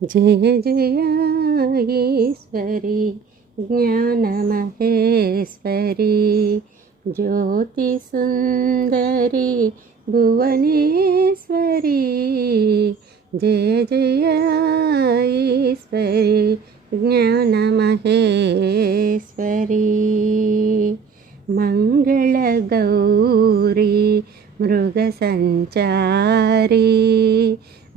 जय जय ईश्वरी ज्ञानमहेश्वरी ज्योतिसुन्दरी भुवनेश्वरी जय जय ईश्वरी ज्ञानमहेश्वरी मंगलगौरी मृगसञ्चारी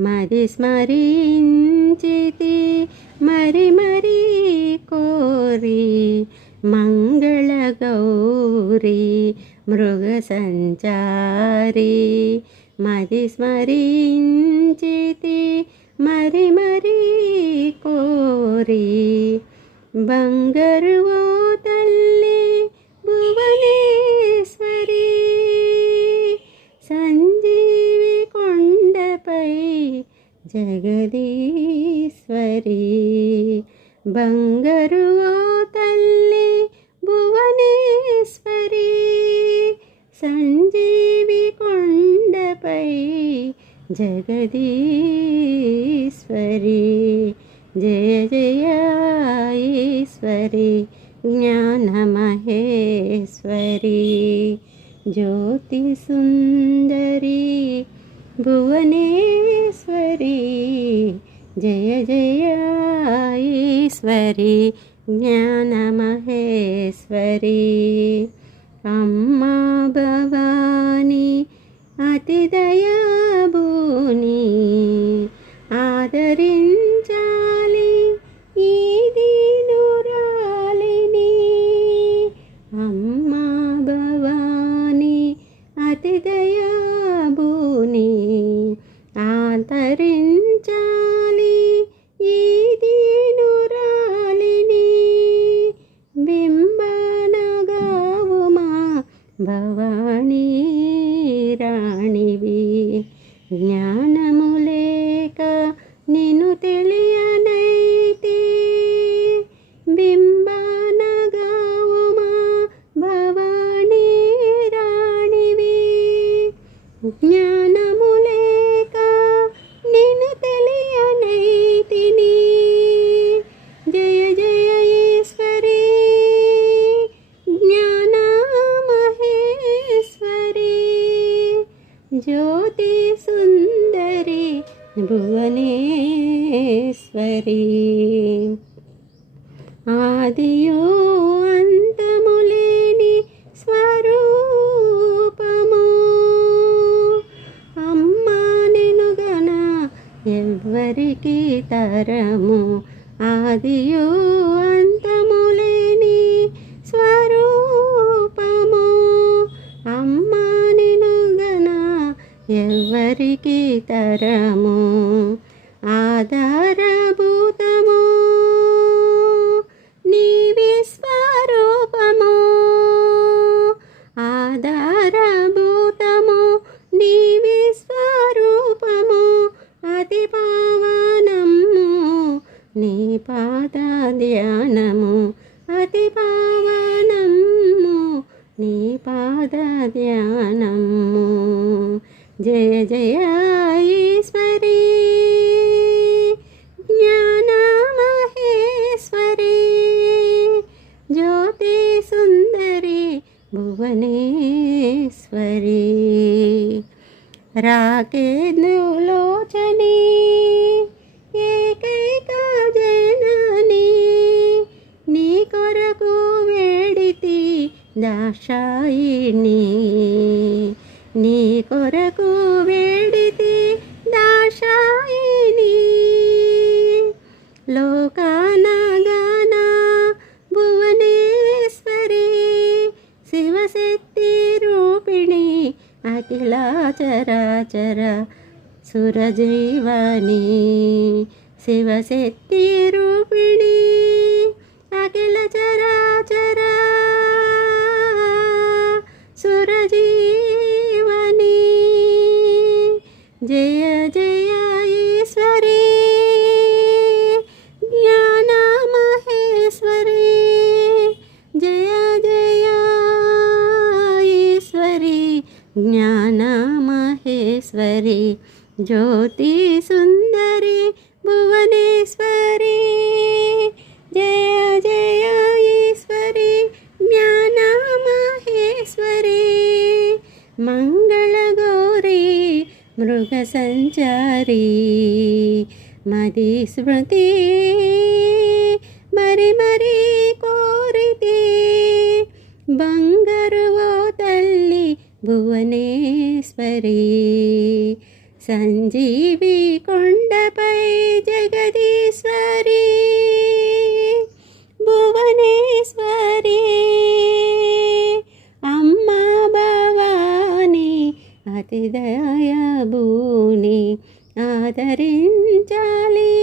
मदि स्मरिंचिति मरि मरि कोरी मंगलगौरी मृगसञ्चारी मदि स्मरिंचिति मरि मरि कोरी बंगरु ओ तल्ली भुवनेश्वरी संजीवी కొండపై జగదీశ్వరి బంగారు ఓ తల్లి భువనేశ్వరి సంజీవి కొండపై జగదీశ్వరి జయ జయ ఈశ్వరి జ్ఞానమహేశ్వరి ज्योति सुंदरी भुवनेश्वरी जय जय ईश्वरी ज्ञानमहेश्वरी अम्मा भवानी अतिदयाभूनी आदरिंचाली ఈ దీనురాలిని అమ్మా భవాని అతిదయాభూని ఆదరించాలి ఈ దీనురాలిని బింబనగావుమా భవానీ రాణివి జ్ఞానము లేక నిన్ను తెలియనైతే బింబనగావుమా భవానీ రాణివి జ్ఞానము లేక నిన్ను తెలియనైతిని జయ జయ ఈశ్వరి జ్ఞాన మహేశ్వరి జ్యోతి సుందరి భువనేశ్వరి ఆదియో అంతములేని స్వరూపము అమ్మా నినుగన ఎవ్వరికి తరము ఆదియో అంతములేని స్వరూపము అమ్మా నినుగన ఎవ్వరికి తరము ఆధారభూతము నీ విశ్వరూపము ఆధారభూతము నీ విశ్వరూపము అతి పావనము నీ పాద ధ్యానము అతి పావనము నీ పాద ధ్యానము జయ జయ ఈశ్వరి జ్ఞానమహేశ్వరి జ్యోతి సుందరి భువనేశ్వరి రాకేంద్రులోచని ఏకైక జనని నీ కొరకు వేడితి దాక్షాయిణి నీ కొరకు వేడితి దాక్షాయిణి లోకానగాన భువనేశ్వరి శివశక్తి రూపిణి అఖిలాచరాచర సురజీవని శివశక్తి రూపిణి అఖిల చరాచర సురజీవని జయ జయ ఈశ్వరి జ్ఞానమహేశ్వరి జయ జయ ఈశ్వరి జ్ఞానమహేశ్వరి జ్యోతి సుందరి భువనే సంచారి మది స్మృతి మరి మరి కోరితే బంగారు ఓ తల్లి భువనేశ్వరి సంజీవి కొండపై జగదీశ్వరి భువనేశ్వరి అమ్మా భవాని అతి దయాభూని ఆదరించాలి.